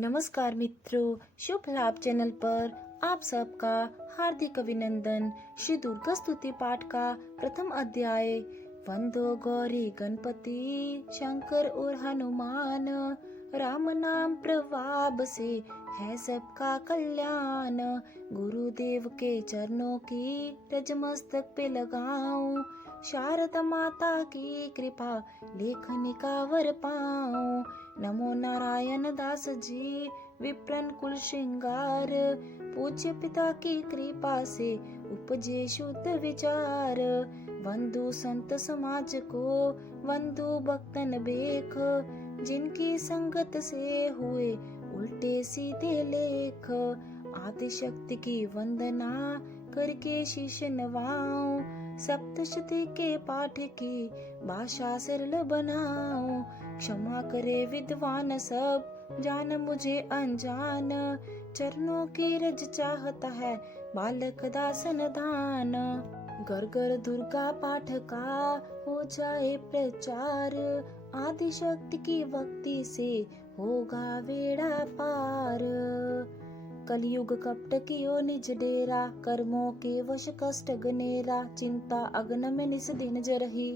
नमस्कार मित्रों, शुभ लाभ चैनल पर आप सबका हार्दिक अभिनंदन। श्री दुर्गा स्तुति पाठ का प्रथम अध्याय। वंदो गौरी गणपति शंकर और हनुमान, राम नाम प्रभाव से है सबका कल्याण। गुरुदेव के चरणों की रज मस्तक पे लगाऊं, शारदा माता की कृपा लेखनी का वर पाऊं। नमो नारायण दास जी विप्रन कुल श्रृंगार, पूज्य पिता की कृपा से उपजे शुद्ध विचार। वंदु संत समाज को वंदु भक्तन बेख, जिनकी संगत से हुए उल्टे सीधे लेख। आदिशक्ति की वंदना करके शीश नवाऊं, सप्तशती के पाठ की भाषा सरल बनाऊं। क्षमा करे विद्वान सब, जान मुझे अनजान। चरणों की रज चाहता है बालक दासन दान। घर घर दुर्गा पाठ का हो जाए प्रचार, आदिशक्ति की भक्ति से होगा बेड़ा पार। कलयुग कपट कियो निज डेरा, कर्मों के वश कष्ट गनेरा। चिंता अग्न में निस दिन जरही,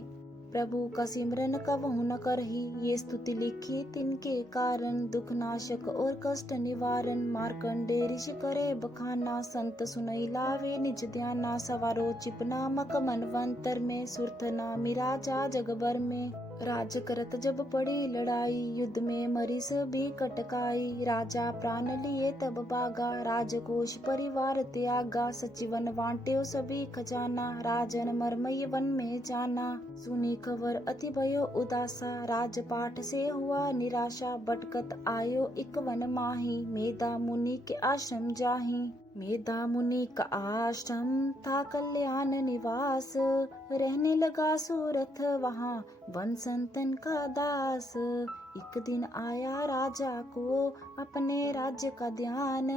प्रभु का सिमरन कबहु न करही। ये स्तुति लिखी तिनके कारण, दुख नाशक और कष्ट निवारण। मार्कंडे ऋषि करे बखाना, संत सुनई लावे निज ध्याना। सवारो चिप नामक मनवंतर में, सुरथ नामी राजा जगबर में। राज करत जब पड़ी लड़ाई, युद्ध में मरी सभी कटकाई। राजा प्राण लिए तब बागा, राजकोष परिवार त्यागा। सचिवन बांटे सभी खजाना, राजन मरमई वन में जाना। सुनी खबर अति भयो उदासा, राजपाठ से हुआ निराशा। भटकत आयो एक वन माही, मेधा मुनि के आश्रम जाही। मेधा मुनि का आश्रम था कल्याण निवास, रहने लगा सूरथ वहाँ वन संतन का दास। एक दिन आया राजा को अपने राज्य का ध्यान,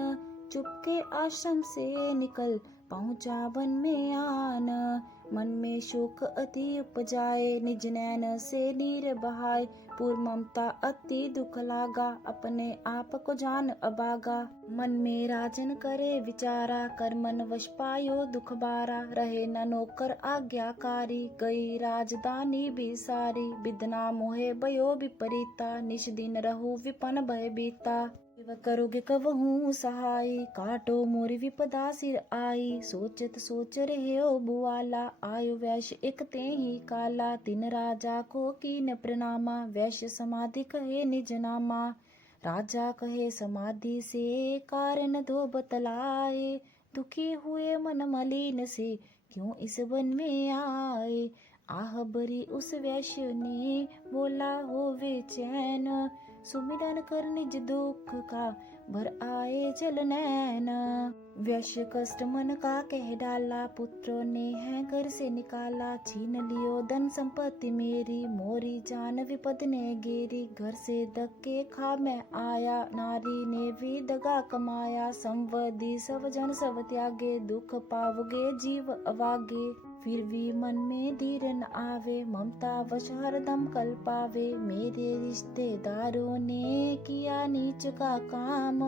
चुपके आश्रम से निकल पहुँचा वन में आन। मन में शोक अति उपजाए, निज नैन से नीर बहाए। पूर्व ममता अति दुख लागा, अपने आप को जान अबागा। मन में राजन करे विचारा, कर मन वश पायो दुख बारा। रहे न नौकर आज्ञाकारी, गई राजधानी भी सारी। बिदना मोहे भयो विपरीता, निश दिन रहु विपन भय बीता। करोगे कबहू सहाय, काटो मोर विपदा सिर आई। सोचत सोच रहे हो बुआला, आयो वैश्य एक ते ही काला। तिन राजा को कीन प्रणामा, वैश्य समाधि कहे निज नामा। राजा कहे समाधि से कारण दो बतलाए, दुखी हुए मन मलिन से क्यों इस वन में आए। आह भरी उस वैश्य ने बोला हो वे चैन, सुमिरन कर निज दुख का भर आए जल नैन। वैश्य कष्ट मन का कह डाला, पुत्रों ने है घर से निकाला। छीन लियो धन संपत्ति मेरी, मोरी जान विपद ने घेरी। घर से धक्के खा मैं आया, नारी ने भी दगा कमाया। संवदी सब जन सब त्यागे, दुख पाओगे जीव अवागे। फिर भी मन में धीर न आवे, ममता वश हरदम कल पावे। मेरे रिश्तेदारों ने किया नीच का काम,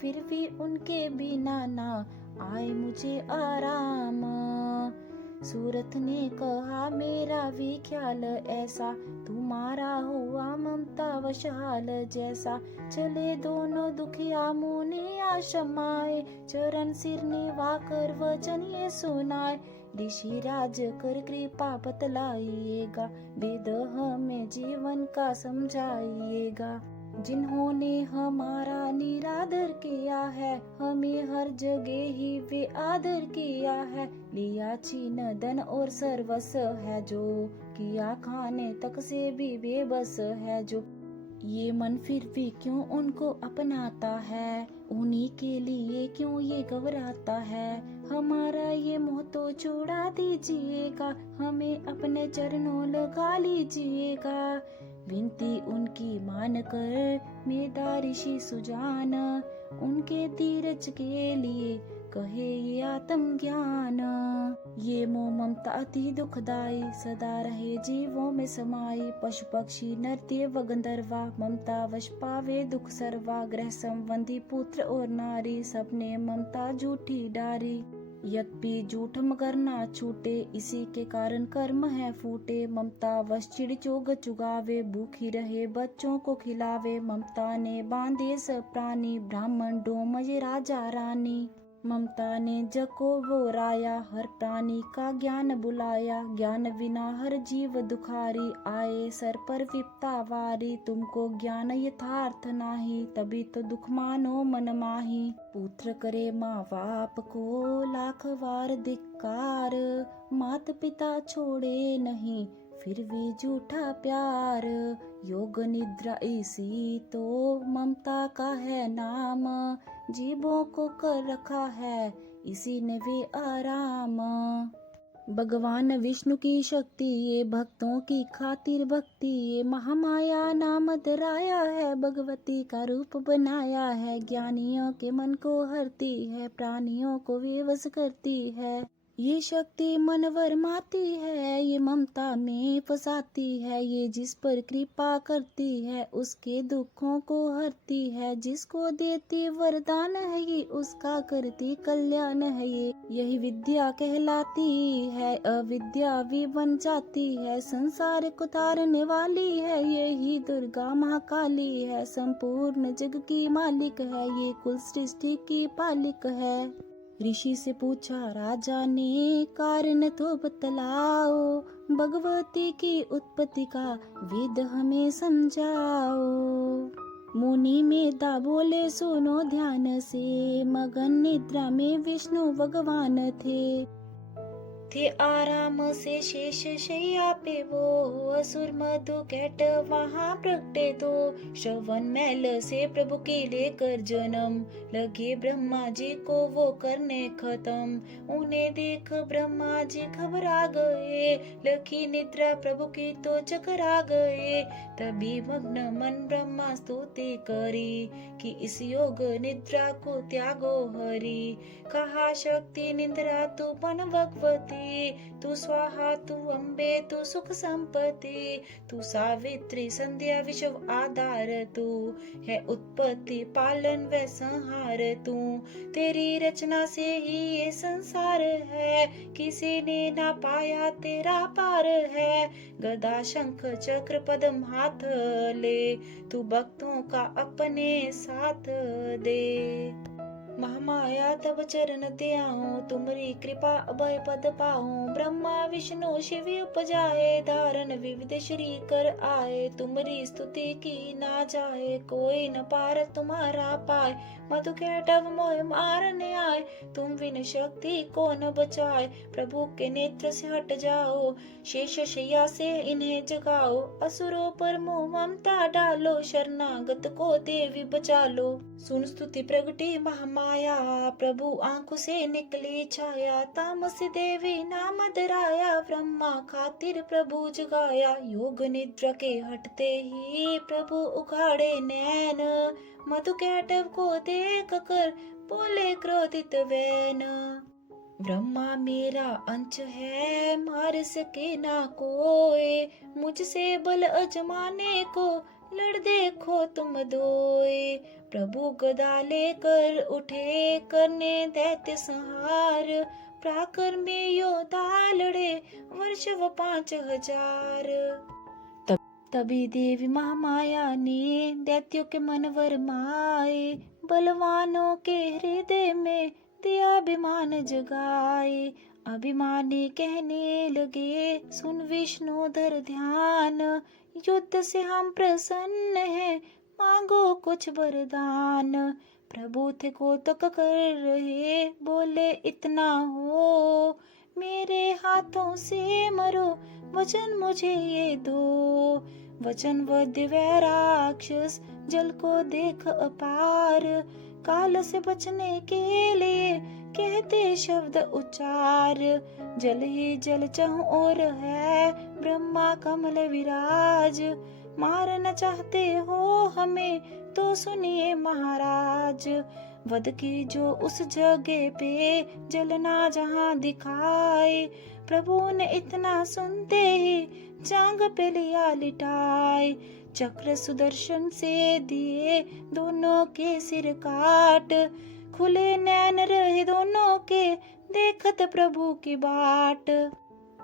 फिर भी उनके बिना ना आए मुझे आराम। सूरत ने कहा मेरा भी ख्याल ऐसा, तुम्हारा हुआ ममता वश हाल जैसा। चले दोनों दुखिया मुनि आश्रम आए, चरण सिर निभा कर वचन ये सुनाए। ऋषि राज कर कृपा बतलाइएगा, वेद हमें जीवन का समझाइएगा। जिन्होंने हमारा निरादर किया है, हमें हर जगह ही वे आदर किया है। लिया छीन धन और सर्वस्व है जो, किया खाने तक से भी बेबस है जो। ये मन फिर भी क्यों उनको अपनाता है, उन्हीं के लिए क्यों ये घबराता है। हमारा ये मोह तो छुड़ा दीजिएगा, हमें अपने चरणों लगा लीजिएगा। विनती उनकी मान कर मेधा ऋषि सुजान, उनके धीरज के लिए कहे ये आत्म ज्ञान। ये मोह ममता अति दुखदाई, सदा रहे जीवों में समाई। पशु पक्षी नर देव गंधर्वा, ममता वश पावे दुख सर्वा। ग्रह संबंधी पुत्र और नारी, सबने ममता झूठी डारी। यद्यपि झूठ मगर ना छूटे, इसी के कारण कर्म है फूटे। ममता वश चिड़ चोग चुगावे, भूखी रहे बच्चों को खिलावे। ममता ने बांधे सब प्राणी, ब्राह्मण डोमज राजा रानी। ममता ने जग को वो राया, हर प्राणी का ज्ञान बुलाया। ज्ञान बिना हर जीव दुखारी, आए सर पर विपता वारी। तुमको ज्ञान यथार्थ नाही, तभी तो दुख मानो मन माही। पुत्र करे माँ बाप को लाख बार धिक्कार, मात पिता छोड़े नहीं फिर भी झूठा प्यार। योग निद्रा इसी तो ममता का है नाम, जीवों को कर रखा है इसी ने वे आराम। भगवान विष्णु की शक्ति, ये भक्तों की खातिर भक्ति। ये महामाया नाम धराया है, भगवती का रूप बनाया है। ज्ञानियों के मन को हरती है, प्राणियों को विवश करती है। ये शक्ति मन वरमाती है, ये ममता में फंसाती है। ये जिस पर कृपा करती है, उसके दुखों को हरती है। जिसको देती वरदान है, ये उसका करती कल्याण है। ये यही विद्या कहलाती है, अविद्या भी बन जाती है। संसार को तारने वाली है, यही दुर्गा महाकाली है। संपूर्ण जग की मालिक है, ये कुल सृष्टि की पालिक है। ऋषि से पूछा राजा ने, कारण तो बतलाओ। भगवती की उत्पत्ति का वेद हमें समझाओ। मुनि मेधा बोले सुनो ध्यान से, मगन निद्रा में विष्णु भगवान थे आराम से शेष शैया पे वो। असुर मधु कैट वहाँ प्रगटे तो, श्रवण मैल से प्रभु के लेकर जन्म। लगे ब्रह्मा जी को वो करने खत्म, उन्हें देख ब्रह्मा जी घबरा गए। लखी निद्रा प्रभु की तो चकरा गए, तभी मग्न मन ब्रह्मा स्तुति करी कि इस योग निद्रा को त्यागो हरि। कहा शक्ति निद्रा तू बन भगवती, तू स्वाहा तू अम्बे तू सुख संपत्ति। तू सावित्री संध्या विश्व आधार, तू है उत्पत्ति पालन व संहार। तू तेरी रचना से ही ये संसार है, किसी ने ना पाया तेरा पार है। गदा शंख चक्र पद्म हाथ ले, तू भक्तों का अपने साथ दे। महामाया तब चरण ध्याऊं, तुमरी कृपा अभय पद पाऊं। ब्रह्मा विष्णु शिव उपजाए, धारण विविध श्री कर आए। तुमरी स्तुति की ना जाए, कोई न पार तुम्हारा पाए। मधु कैटव मोह मारने आए, तुम बिन शक्ति को न बचाए। प्रभु के नेत्र से हट जाओ, शेष शैया से इन्हें जगाओ। असुरों पर मोह ममता डालो, शरणागत को देवी बचा लो। सुन स्तुति प्रगटी महामाया, प्रभु आंखों से निकली छाया। तामस देवी नाम धराया, ब्रह्मा खातिर प्रभु जगाया। योग निद्रा के हटते ही प्रभु उघाड़े नैन, मधु कैटव को देख कर बोले क्रोधित वैन। ब्रह्मा मेरा अंश है, मार सके ना कोई। मुझसे बल अजमाने को लड़ देखो तुम दोए। प्रभु गदा लेकर उठे, करने दैत्य संहार। पराक्रमी योद्धा लड़े, वर्ष व 5000। तभी देवी महामाया ने दैत्यों के मन वरमाए। बलवानों के हृदय में दिया अभिमान जगाए। अभिमानी कहने लगे, सुन विष्णु धर ध्यान। युद्ध से हम प्रसन्न हैं, मांगो कुछ वरदान। प्रभु थे कौतुक कर रहे, बोले इतना हो। मेरे हाथों से मरो, वचन मुझे ये दो। वचन दिव्य राक्षस जल को देख अपार। काल से बचने के लिए कहते शब्द उच्चार। जल ही जल चहु और है, ब्रह्मा कमल विराज। मारना चाहते हो हमें तो सुनिए महाराज। वध की जो उस जगह पे जलना जहां दिखाए, प्रभु ने इतना सुनते ही जांग पे लिया लिटाए। चक्र सुदर्शन से दिए दोनों के सिर काट, खुले नैन रहे दोनों के देखत प्रभु की बाट।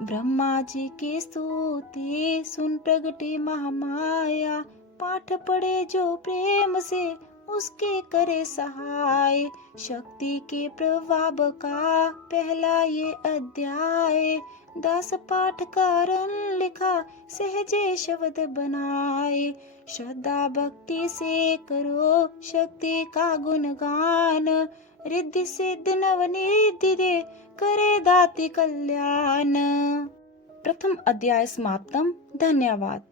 ब्रह्मा जी की स्तुति सुन प्रगटी महामाया, पाठ पढ़े जो प्रेम से उसके करे सहाय। शक्ति के प्रभाव का पहला ये अध्याय, दास पाठकारन लिखा सहजे शब्द बनाए। श्रद्धा भक्ति से करो शक्ति का गुणगान, रिद्धि सिद्ध नवनिधि दे करे दाति कल्याण। प्रथम अध्याय समाप्तम। धन्यवाद।